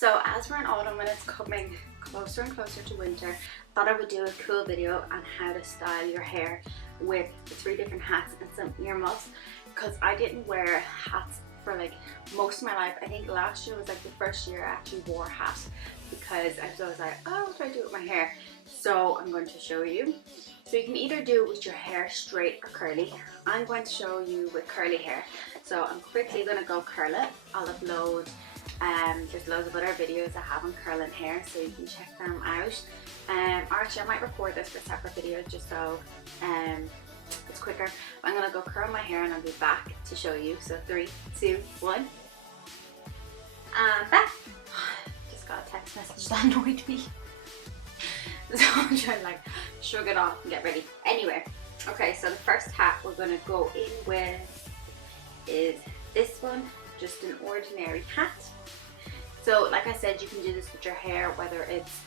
So as we're in autumn and it's coming closer and closer to winter, I thought I would do a cool video on how to style your hair with 3 different hats and some earmuffs, because I didn't wear hats for like most of my life. I think last year was like the first year I actually wore a hat, because I was like, oh, what do I do with my hair? So I'm going to show you. So you can either do it with your hair straight or curly. I'm going to show you with curly hair. So I'm quickly going to go curl it. I'll upload there's loads of other videos I have on curling hair, so you can check them out. Or actually I might record this for a separate video just so it's quicker. I'm going to go curl my hair and I'll be back to show you. So 3, 2, 1. Back. Just got a text message that annoyed me. So I'm trying to like shrug it off and get ready. Anyway, okay, so the first hat we're going to go in with is this one, just an ordinary hat. So like I said, you can do this with your hair, whether it's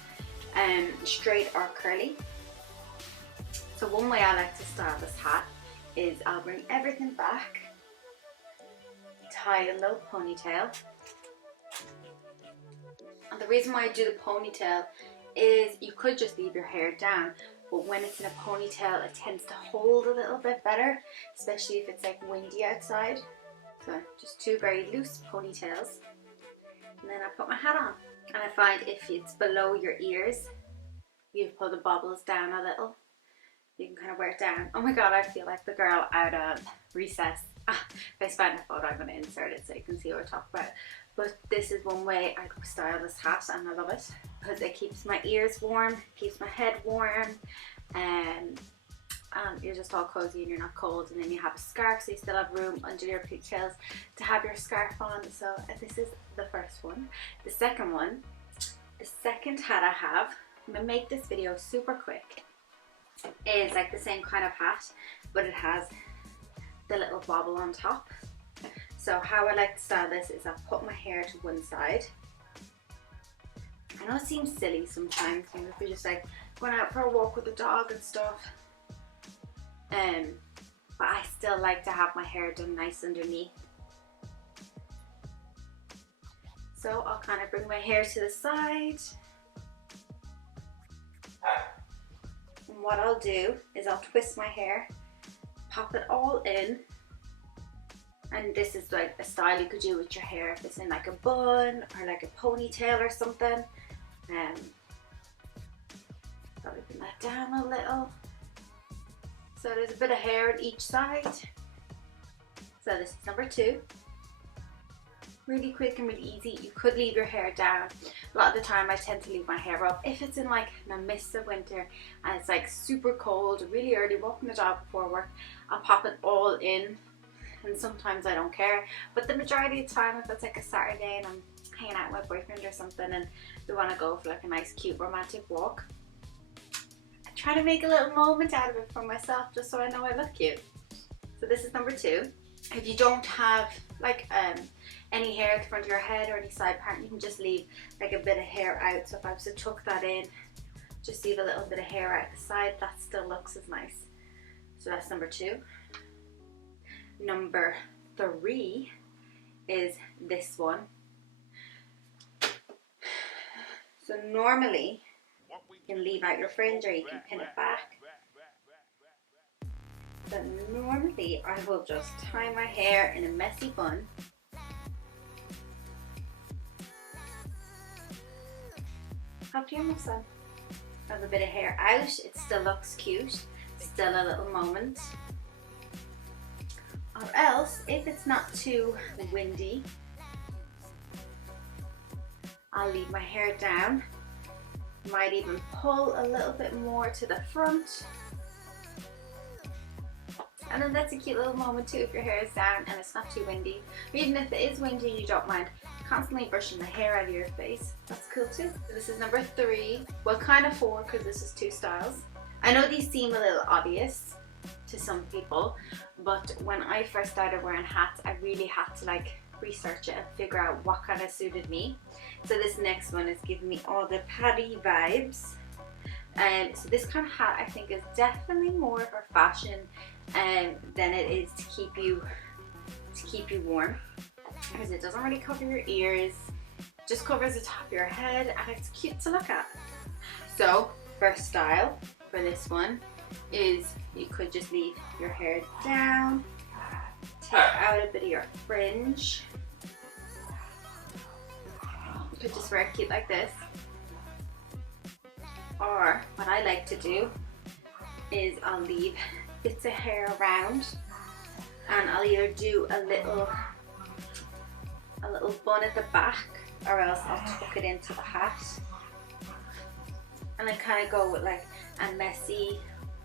straight or curly. So one way I like to style this hat is I'll bring everything back, tie a low ponytail. And the reason why I do the ponytail is you could just leave your hair down, but when it's in a ponytail it tends to hold a little bit better, especially if it's like windy outside. So just 2 very loose ponytails, and then I put my hat on. And I find if it's below your ears, you pull the bobbles down a little, you can kind of wear it down. Oh my god, I feel like the girl out of Recess. If I find a photo I'm going to insert it so you can see what we're talking about. But this is one way I style this hat, and I love it because it keeps my ears warm, keeps my head warm, and you're just all cozy and you're not cold. And then you have a scarf, so you still have room under your pigtails to have your scarf on. So this is the first one. The second one, the second hat I have, I'm going to make this video super quick, is like the same kind of hat, but it has the little bobble on top. So how I like to style this is I'll put my hair to one side. I know it seems silly sometimes, you know, if you're just like going out for a walk with the dog and stuff. But I still like to have my hair done nice underneath. So I'll kind of bring my hair to the side. And what I'll do is I'll twist my hair, pop it all in. And this is like a style you could do with your hair if it's in like a bun or like a ponytail or something. Probably bring that down a little. So there's a bit of hair on each side. So this is number 2. Really quick and really easy. You could leave your hair down. A lot of the time I tend to leave my hair up. If it's in like the midst of winter and it's like super cold, really early, walking the dog before work, I'll pop it all in. And sometimes I don't care, but the majority of the time, if it's like a Saturday and I'm hanging out with my boyfriend or something and we want to go for like a nice cute romantic walk, I try to make a little moment out of it for myself just so I know I look cute. So this is number 2. If you don't have like any hair at the front of your head or any side part, you can just leave like a bit of hair out. So if I was to tuck that in, just leave a little bit of hair out the side, that still looks as nice. So that's number 2. Number 3 is this one. So normally you can leave out your fringe or you can pin it back. But normally I will just tie my hair in a messy bun. Have your earmuffs on. Have a bit of hair out, it still looks cute, still a little moment. Or else, if it's not too windy, I'll leave my hair down. Might even pull a little bit more to the front. And then that's a cute little moment too if your hair is down and it's not too windy. Or even if it is windy and you don't mind constantly brushing the hair out of your face, that's cool too. So this is number 3. Well, kind of 4 because this is 2 styles. I know these seem a little obvious to some people, but when I first started wearing hats, I really had to like research it and figure out what kind of suited me. So this next one is giving me all the Paddy vibes. So this kind of hat I think is definitely more for fashion than it is to keep you warm, because it doesn't really cover your ears. just covers the top of your head and it's cute to look at. So first style for this one is you could just leave your hair down, take out a bit of your fringe. You could just wear it cute like this. Or what I like to do is I'll leave bits of hair around and I'll either do a little bun at the back or else I'll tuck it into the hat. And I kind of go with like a messy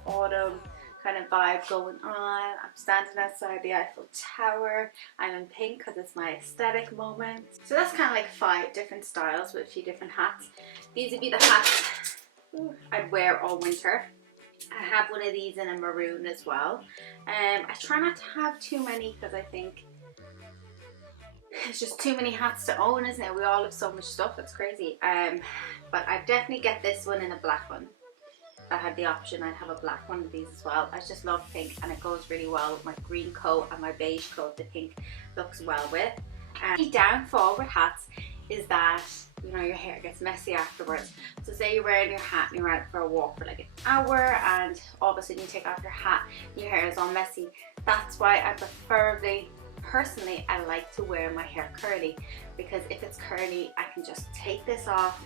autumn kind of vibe going on. I'm standing outside the Eiffel Tower. I'm in pink because it's my aesthetic moment. So that's kind of like 5 different styles with a few different hats. These would be the hats I'd wear all winter. I have one of these in a maroon as well. I try not to have too many because I think it's just too many hats to own, isn't it? We all have so much stuff, it's crazy. But I definitely get this one in a black one. If I had the option, I'd have a black one of these as well. I just love pink and it goes really well with my green coat and my beige coat. The pink looks well with. The downfall with hats is that, you know, your hair gets messy afterwards. So say you're wearing your hat and you're out for a walk for like an hour and all of a sudden you take off your hat and your hair is all messy. That's why I personally I like to wear my hair curly, because if it's curly I can just take this off,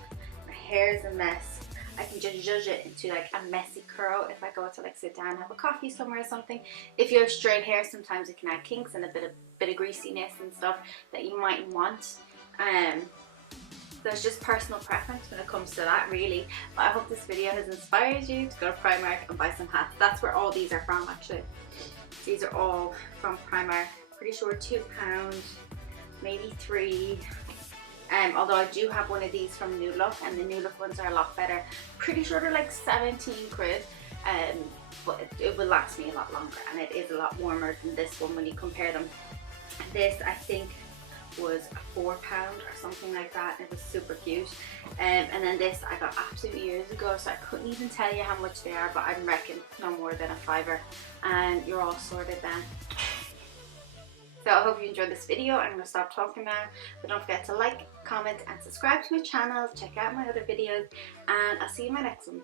my hair is a mess, I can just zhuzh it into like a messy curl if I go to like sit down and have a coffee somewhere or something. If you have straight hair, sometimes it can add kinks and a bit of greasiness and stuff that you might want. There's just personal preference when it comes to that, really. But I hope this video has inspired you to go to Primark and buy some hats. That's where all these are from, actually. These are all from Primark. Pretty sure £2, maybe 3. Although I do have one of these from New Look, and the New Look ones are a lot better. Pretty sure they're like 17 quid. But it will last me a lot longer, and it is a lot warmer than this one when you compare them. This I think was £4 or something like that. It was super cute. And then this I got absolutely years ago, so I couldn't even tell you how much they are, but I reckon no more than a £5. And you're all sorted then. So I hope you enjoyed this video. I'm going to stop talking now, but don't forget to like, comment and subscribe to my channel. Check out my other videos, and I'll see you in my next one.